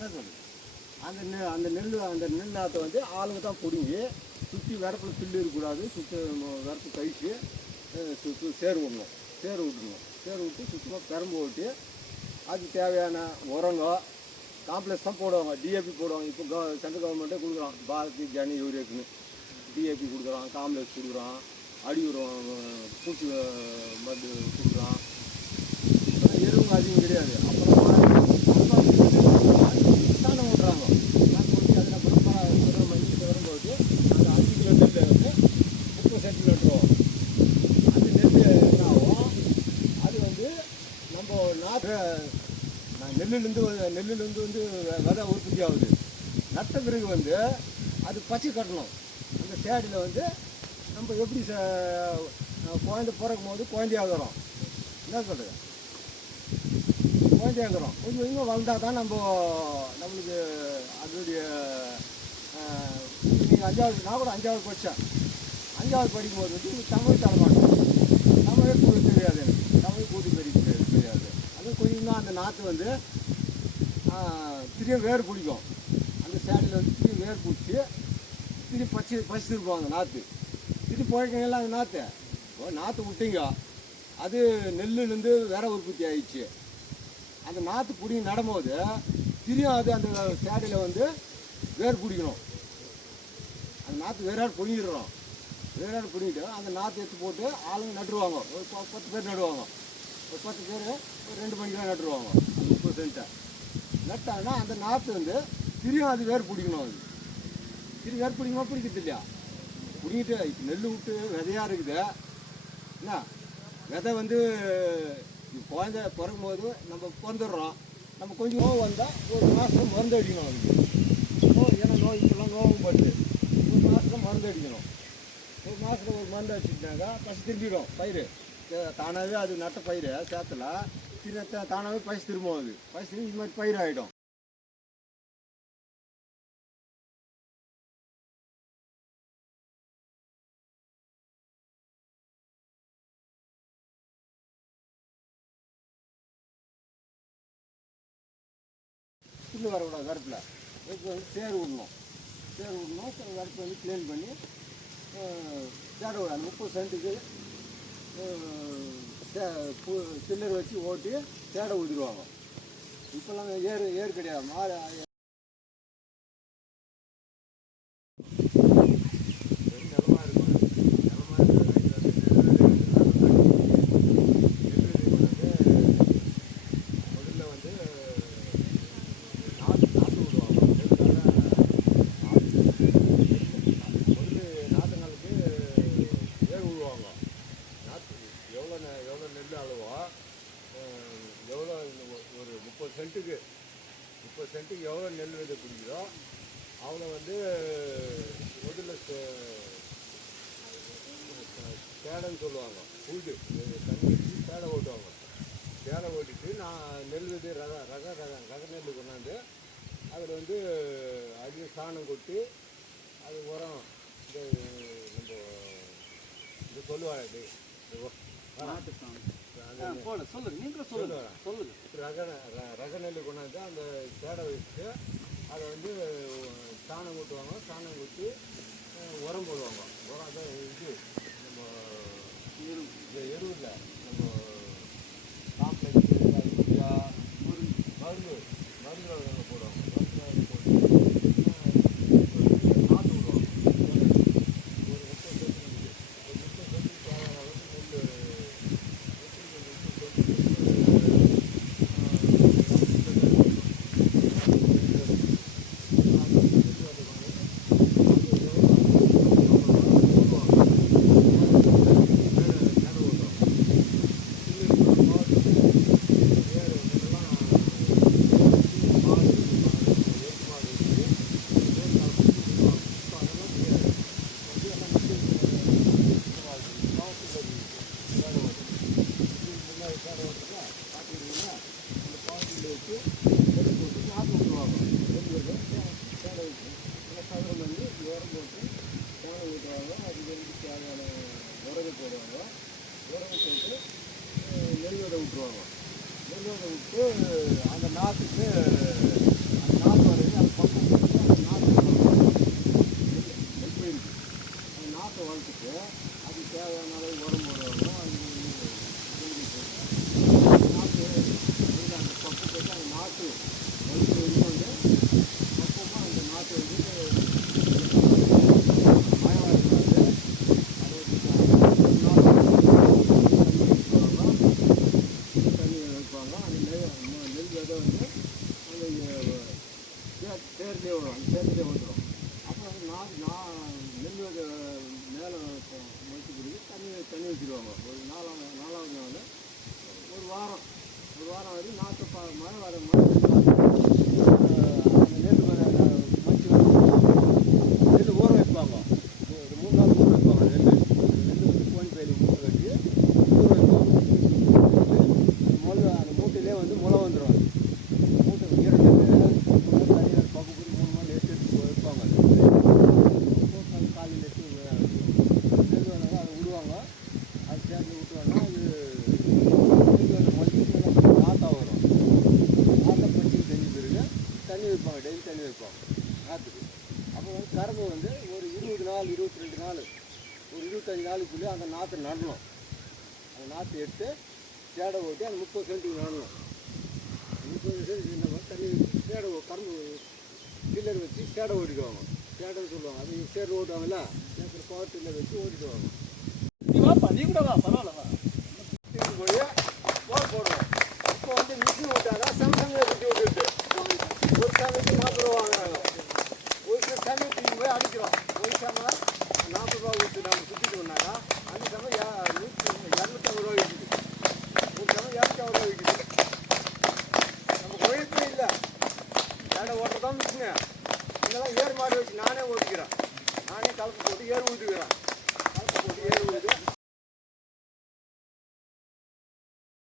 என்ன சொல்லுது அந்த நெல் நாற்றை வந்து ஆளுங்க தான் பிடுங்கி சுற்றி வரப்பில் பில்லு இருக்கக்கூடாது, சுற்றி வரப்பு கழிச்சு சேர் விடணும், சேர் விட்டு சுத்தமாக பெரம்பு ஓட்டி அதுக்கு தேவையான உரங்கோ காம்ப்ளெக்ஸ் தான் போடுவாங்க. டிஏபி போடுவாங்க. இப்போ சென்ட்ரல் கவர்மெண்ட்டே கொடுக்குறான், பாரதி ஜனி யூரியாக்குன்னு டிஏபி கொடுக்குறான், காம்ப்ளெக்ஸ் கொடுக்குறான், அடி உரம் பூச்சி மருந்து கொடுக்குறான். எருவும் அதிகம் கிடையாது. அப்புறம் சாணம் விட்றாங்க. அதில் அப்புறம் மஞ்சள் வரும்போது அந்த 5 கிலோ நெல் வந்து 30 சென்டிமீட்டர் அந்த நெல் என்ன ஆகும், அது வந்து நம்ம நாற்று நெல்லுலேருந்து வந்து விதை உற்பத்தி ஆகுது. நட்ட பிறகு வந்து அது பச்சை கட்டணும். அந்த சேடியில் வந்து நம்ம எப்படி குழந்தை பிறக்கும் போது குழந்தையாகிறோம், என்ன சொல்கிறது, குழந்தையாகிறோம். கொஞ்சம் கொஞ்சம் வளர்ந்தால் தான் நம்மளுக்கு அதனுடைய நீங்கள் 5வது, நான் கூட 5வது படித்தேன். 5வது படிக்கும்போது வந்து தமிழ் தரமாட்டோம், தமிழ் கூட்டு தெரியாது, எனக்கு தமிழ் கூட்டு தெரியாது. அது கொஞ்சம் தான் அந்த நாற்று வந்து திரும்ப வேர் பிடிக்கும். அந்த சேடியில் வந்து திரும்பி வேர் பிடிச்சி திரும்பி பசித்திருப்போம் அந்த நாற்று. திரும்பி போய்க்கலாம் அந்த நாற்று விட்டீங்க, அது நெல்லுலேருந்து வேற உற்பத்தி ஆயிடுச்சு. அந்த நாற்று பிடிங்கி நடும்போது திரும்ப அது அந்த சேடியில் வந்து வேர் பிடிக்கணும். அந்த நாற்று வேறாடு பிடிங்கிடுறோம். வேறாடு பிடிங்கிட்டு அந்த நாற்று எடுத்து போட்டு ஆளுங்க நட்டுருவாங்க. ஒரு 10 பேர் நடுவாங்க. ஒரு 10 பேர் ஒரு 2 மணிக்கெலாம் நட்டுருவாங்க. அந்த 30 சென்ட்டை நட்டாங்கன்னா அந்த நாற்று வந்து திரும்ப அது வேர் பிடிக்கணும். அது திரும்பி வேர் பிடிக்குமா, பிடிக்கிறது இல்லையா? பிடிங்கிட்டு இப்போ நெல் விட்டு விதையாக இருக்குது. என்ன விதை வந்து குழந்தை பிறக்கும் போது நம்ம பிறந்துடுறோம். நம்ம கொஞ்சம் நோவு வந்தால் ஒரு மாதம் மருந்து அடிக்கணும். அதுக்கு ஏன்னா நோய் இப்போல்லாம் நோவும் படுது. ஒரு மாதத்தில் மருந்து அடிக்கணும். ஒரு மாதத்தில் ஒரு மருந்து அடிச்சுட்டாங்க பசி திரும்பிடும். பயிர் தானாகவே அது நட்ட பயிர் சேத்துல தானாகவே பசி திரும்பும். அது பசி திரும்பி இது மாதிரி பயிர் ஆகிடும். புல்லு வரக்கூடாது வரப்பில். இப்போ வந்து சேர் விடணும். வரப்பு வந்து க்ளீன் பண்ணி சேடை விட 30 சென்ட்டுக்கு சில்லர் வச்சு ஓட்டி சேடை ஊதிடுவாங்க. இப்போல்லாம் ஏர் கிடையாது. இப்போ சென்ட்டுக்கு எவ்வளோ நெல் விதை பிடிக்கிறோ அவங்க வந்து முதல்ல சேடைன்னு சொல்லுவாங்க. புல்டு தண்ணி வச்சு சேடை ஓட்டுவாங்க. சேடை ஓட்டிட்டு நான் நெல் விதை ரக நெல் கொண்டாந்து அதில் வந்து அதிக சாணம் கொட்டி அது உரம் நம்ம இது சொல்லுவாங்க ரக நெல் கொண்டாந்து அந்த சேடை வச்சுட்டு அதை வந்து சாணம் கொட்டுவாங்க. சாணம் கொட்டி உரம் போடுவாங்க. உரம் தான் இது நம்ம எருவு இல்லை, நம்ம காம்ப்ளெக்ஸு யூரியா மருந்து நாங்கள் போடுவாங்க. மருந்து போட்டு நாற்று விடுவாங்க. ஒரு 30 சென்ட் தேவையான அளவுக்கு நெல் நெல் விதை விட்டுருவாங்க. நெல் விதை விட்டு அந்த நாற்றுக்கு நாற்றை வளர்த்துட்டு அதுக்கு தேவையான அளவு உரம் போடுவாங்க. அது செஞ்சு போட்டு நாற்று அந்த பப்பு போட்டு அந்த நாற்று வளர்த்து வந்து பக்குவமாக அந்த நாற்றை வந்து மழை வரக்கூடாது. அதை தண்ணி வைப்பாங்க. அந்த நெல் விதை வந்து அந்த தேர்லேயே வரும். அந்த தேர்லேயே வந்துடும். அப்புறம் வந்து நெல் விதை மேலே வச்சு பிடிச்சி தண்ணி வச்சுருவாங்க. ஒரு நாலாவது நாள் ஒரு வாரம் வரையும் நாற்று மழை வர மழை அந்த நெல் மச்சு நெல் ஊற வைப்பாங்க. ஒரு 3 நாள் ஊற வைப்பாங்க. நெல் வந்து கோணி பயிர் மூட்டை கட்டி ஊற வைப்பாங்க. அந்த மூட்டையிலே வந்து முளை வந்துடும். மூட்டை ஈரட்டு தனியாக பக்கம் போய் 3 நாள் எடுத்து வைப்பாங்க. காலையில் எடுத்து நெல் வந்தாங்க அதை விடுவாங்க. அது சேர்ந்து விட்டுவாங்க. அது நெல் முளைச்சி நாற்றா வரும். நாற்றை பறிச்சு செஞ்சு பிறகு தண்ணி வைப்பாங்க. டெய்லி தண்ணி வைப்பாங்க நாற்றுக்கு. அப்போ வந்து கரும்பு வந்து ஒரு 20 நாள் 22 நாள் ஒரு 25 நாளுக்குள்ளே அந்த நாற்றை நடணும். அந்த நாற்றை எடுத்து சேடை ஓட்டி அந்த 30 சென்ட்டுக்கு நடணும். 30 சென்ட் தண்ணி வச்சு சேடை கரும்பு டில்லர் வச்சு சேடை ஓட்டிடுவாங்க. சேடைன்னு சொல்லுவாங்க. அது சேர் ஓட்டுவாங்கல்ல, சேத்துல பவர் டில்லர் வச்சு ஓட்டிடுவாங்க. நீ கூட வா, பரவாயில்ல. தூக்கி போய் போர் போடுவோம். இப்போ வந்து மிஷின் விட்டாங்க. சம்சங்கே சுற்றி விட்டுட்டு ஒரு சாமிக்கு 40 ரூபா வாங்குறாங்க. ஒரு சில சாமி தூக்கி போய் அடிக்கிறோம். ஒரு சாமி 40 ரூபா கொடுத்து நம்ம சுற்றிட்டோம்னாக்கா அந்த சாமி 250 ரூபா விற்கிது. ஒரு சாமி 250 ரூபா விற்கிது. நம்ம உழைப்பே இல்லை. சேடை ஓட்டுறதான் மிஷினு. இதெல்லாம் ஏர் மாடு வச்சு நானே ஓட்டிக்கிறேன். நானே கலப்பு போட்டு ஏர் ஊற்றி